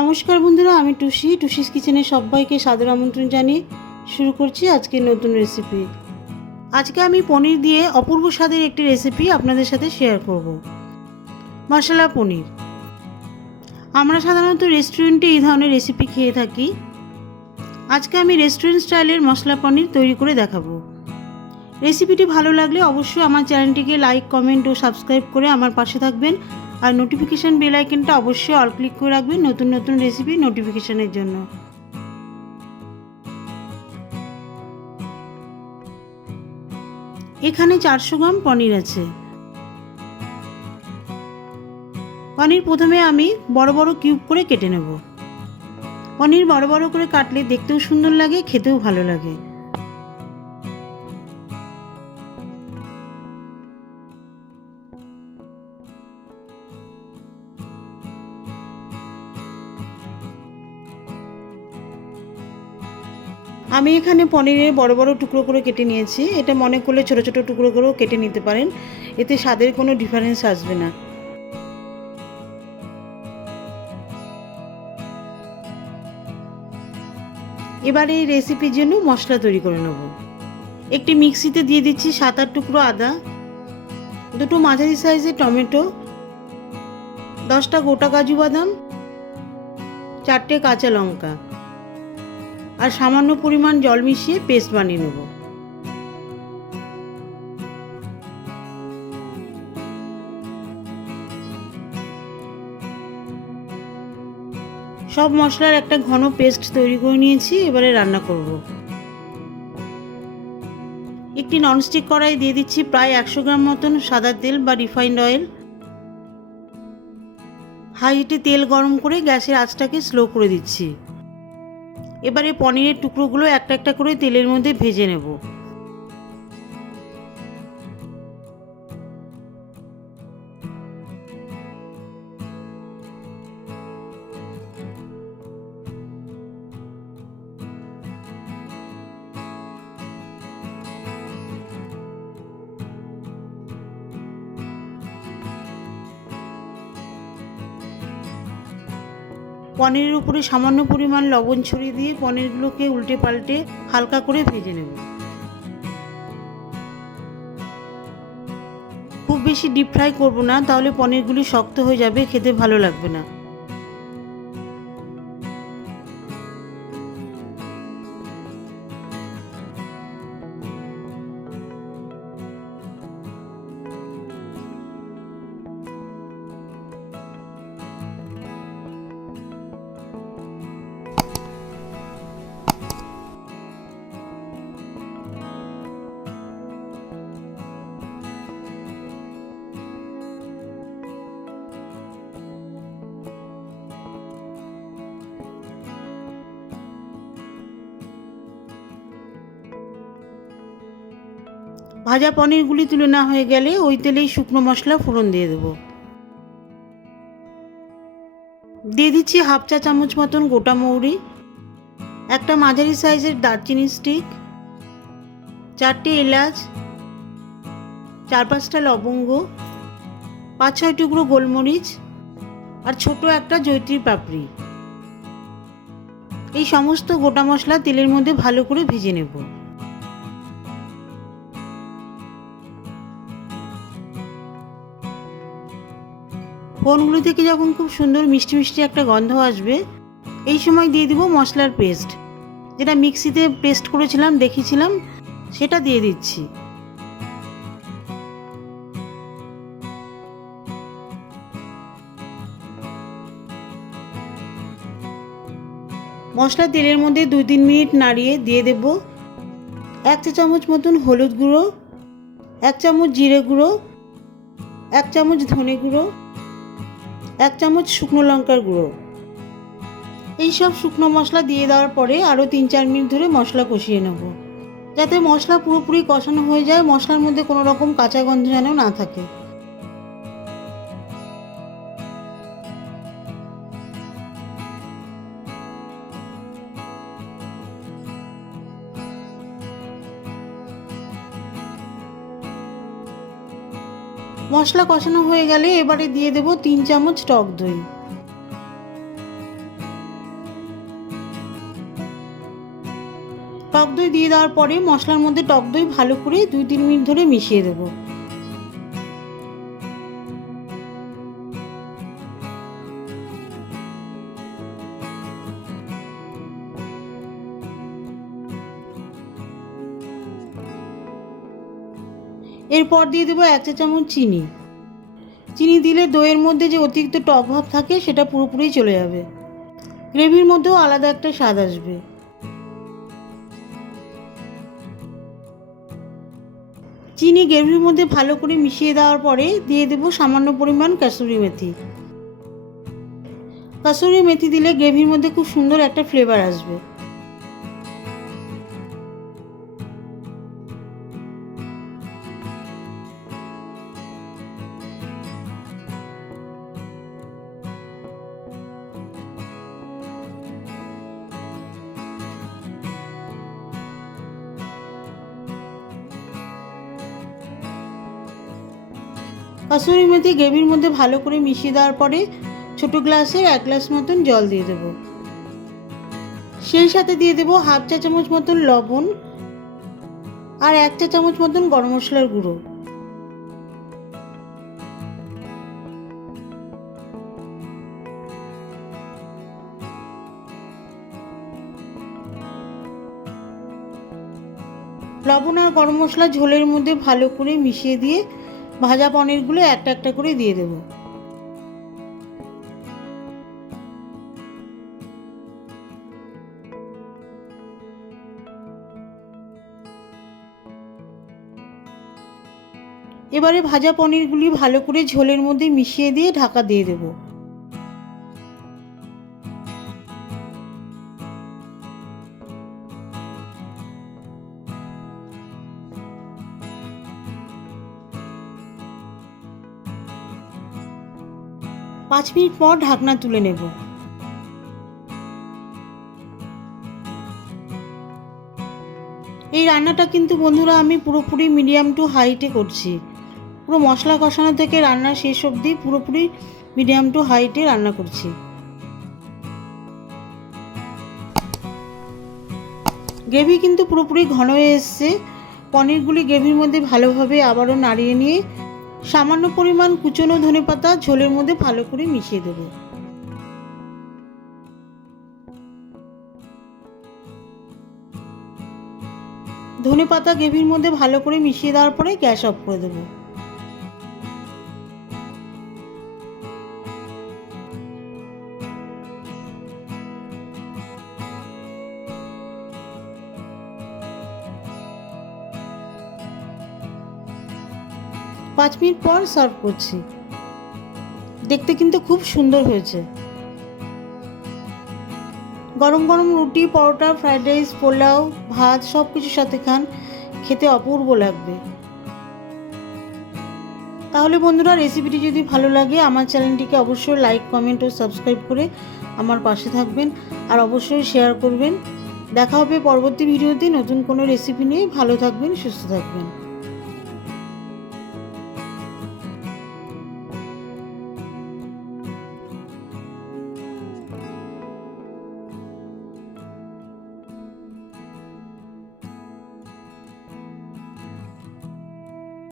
নমস্কার বন্ধুরা, আমি টুসিস কিচেনে সবাইকে সাদর আমন্ত্রণ জানিয়ে শুরু করছি আজকের নতুন রেসিপি। আজকে আমি পনির দিয়ে অপূর্ব স্বাদের একটি রেসিপি আপনাদের সাথে শেয়ার করব। মশলা পনির। আমরা সাধারণত রেস্টুরেন্টে এই ধরনের রেসিপি খেয়ে থাকি। আজকে আমি রেস্টুরেন্ট স্টাইলের মশলা পনির তৈরি করে দেখাবো। রেসিপিটি ভালো লাগলে অবশ্যই আমার চ্যানেলটিকে লাইক, কমেন্ট ও সাবস্ক্রাইব করে আমার পাশে থাকবেন। আর নোটিফিকেশান বেল আইকনটা অবশ্যই অল ক্লিক করে রাখবেন নতুন নতুন রেসিপি নোটিফিকেশানের জন্য। এখানে 400 গ্রাম পনির আছে। পনির প্রথমে আমি বড় বড় কিউব করে কেটে নেব। পনির বড় বড় করে কাটলে দেখতেও সুন্দর লাগে, খেতেও ভালো লাগে। আমি এখানে পনিরের বড় বড় টুকরো করে কেটে নিয়েছি। এটা মনে করলে ছোট ছোট টুকরো করেও কেটে নিতে পারেন, এতে স্বাদের কোনো ডিফারেন্স আসবে না। এবার এই রেসিপির জন্য মশলা তৈরি করে নেব। একটি মিক্সিতে দিয়ে দিচ্ছি 7-8 টুকরো আদা, দুটো মাঝারি সাইজের টমেটো, 10টা গোটা কাজু বাদাম, 4টে কাঁচা লঙ্কা আর সামান্য পরিমাণ জল মিশিয়ে পেস্ট বানিয়ে নেব। সব মশলার একটা ঘন পেস্ট তৈরি করে নিয়েছি। এবারে রান্না করব। একটি ননস্টিক কড়াই দিয়ে দিচ্ছি প্রায় 100 গ্রাম মতন সাদা তেল বা রিফাইন্ড অয়েল। হাই হিটে তেল গরম করে গ্যাসের আঁচটাকে স্লো করে দিচ্ছি। এবারে পনিরের টুকরোগুলো একটা একটা করে তেলের মধ্যে ভেজে নেব। পনিরের উপরে সামান্য পরিমাণ লবণ ছড়িয়ে দিয়ে পনিরগুলোকে উল্টে পাল্টে হালকা করে ভেজে নেব। খুব বেশি ডিপ ফ্রাই করব না, তাহলে পনিরগুলি শক্ত হয়ে যাবে, খেতে ভালো লাগবে না। ভাজা পনিরগুলি তুলে না হয়ে গেলে ওই তেলেই শুকনো মশলা ফোড়ন দিয়ে দেবো। দিয়ে দিচ্ছি হাফ চা চামচ মতন গোটা মৌরি, একটা মাঝারি সাইজের দারচিনি স্টিক, 4টে এলাচ, 4-5টা লবঙ্গ, 5-6 টুকরো গোলমরিচ আর ছোট একটা জৈত্রী পাপড়ি। এই সমস্ত গোটা মশলা তেলের মধ্যে ভালো করে ভেজে নেব। ফোড়নগুলো থেকে যখন খুব সুন্দর মিষ্টি মিষ্টি একটা গন্ধ আসবে, এই সময় দিয়ে দিব মশলার পেস্ট, যেটা মিক্সিতে পেস্ট করেছিলাম দেখিয়েছিলাম, সেটা দিয়ে দিচ্ছি। মশলা তেলের মধ্যে 2-3 মিনিট নাড়িয়ে দিয়ে দেব 1 চা চামচ মতন হলুদ গুঁড়ো, 1 চামচ জিরে গুঁড়ো, 1 চামচ ধনে গুঁড়ো, 1 চামচ শুকনো লঙ্কার গুঁড়ো। এই সব শুকনো মশলা দিয়ে দেওয়ার পরে আরও 3-4 মিনিট ধরে মশলা কষিয়ে নেব, যাতে মশলা পুরোপুরি কষানো হয়ে যায়, মশলার মধ্যে কোনো রকম কাঁচা গন্ধ যেন না থাকে। মশলা কষানো হয়ে গেলে এবারে দিয়ে দেব 3 চামচ টক দই। টক দই দিয়ে দেওয়ার পরে মশলার মধ্যে টক দই ভালো করে 2-3 মিনিট ধরে মিশিয়ে দেব। এরপর দিয়ে দেবো 1 চা চামচ চিনি। চিনি দিলে দইয়ের মধ্যে যে অতিরিক্ত টক ভাব থাকে সেটা পুরোপুরি চলে যাবে। গ্রেভির মধ্যেও আলাদা একটা স্বাদ আসবে। চিনি গ্রেভির মধ্যে ভালো করে মিশিয়ে দেওয়ার পরে দিয়ে দেবো সামান্য পরিমাণ কাসুরি মেথি। কাসুরি মেথি দিলে গ্রেভির মধ্যে খুব সুন্দর একটা ফ্লেভার আসবে। কাসুরি মেথি গ্রেভির মধ্যে ভালো করে মিশিয়ে দেওয়ার পরে ছোট গ্লাসের 1 গ্লাস মতন জল দিয়ে দেব। সেই সাথে দিয়ে দেব 1/2 চা চামচ মতন লবণ আর 1 চা চামচ মতন গরম মশলার গুঁড়ো। লবণ আর গরম মশলা ঝোলের মধ্যে ভালো করে মিশিয়ে দিয়ে ভাজা পনিরগুলো একটা একটা করে দিয়ে দেব। এবারে ভাজা পনিরগুলি ভালো করে ঝোলের মধ্যে মিশিয়ে দিয়ে ঢাকা দিয়ে দেব। পাঁচ মিনিট পর ঢাকনা তুলে নেব। এই রান্নাটা কিন্তু বন্ধুরা আমি পুরোপুরি মিডিয়াম টু হাইটে করছি। পুরো মশলা কষানো থেকে রান্না শেষ অবধি পুরোপুরি মিডিয়াম টু হাইটে রান্না করছি। গ্রেভি কিন্তু পুরোপুরি ঘন হয়ে এসছে। পনিরগুলি গ্রেভির মধ্যে ভালোভাবে আবারও নাড়িয়ে নিয়ে সামান্য পরিমাণ কুচনো ধনেপাতা ঝোলের মধ্যে ভালো করে মিশিয়ে দেব। ধনেপাতা গ্রেভির মধ্যে ভালো করে মিশিয়ে দেওয়ার পরে গ্যাস অফ করে দেব। পাঁচ মিনিট পর সার্ভ করছি। দেখতে কিন্তু খুব সুন্দর হয়েছে। গরম গরম রুটি, পরোটা, ফ্রাইড রাইস, পোলাও, ভাত সব কিছুর সাথে খান, খেতে অপূর্ব লাগবে। তাহলে বন্ধুরা রেসিপিটি যদি ভালো লাগে আমার চ্যানেলটিকে অবশ্যই লাইক, কমেন্ট ও সাবস্ক্রাইব করে আমার পাশে থাকবেন আর অবশ্যই শেয়ার করবেন। দেখা হবে পরবর্তী ভিডিওতে নতুন কোনো রেসিপি নিয়ে। ভালো থাকবেন, সুস্থ থাকবেন।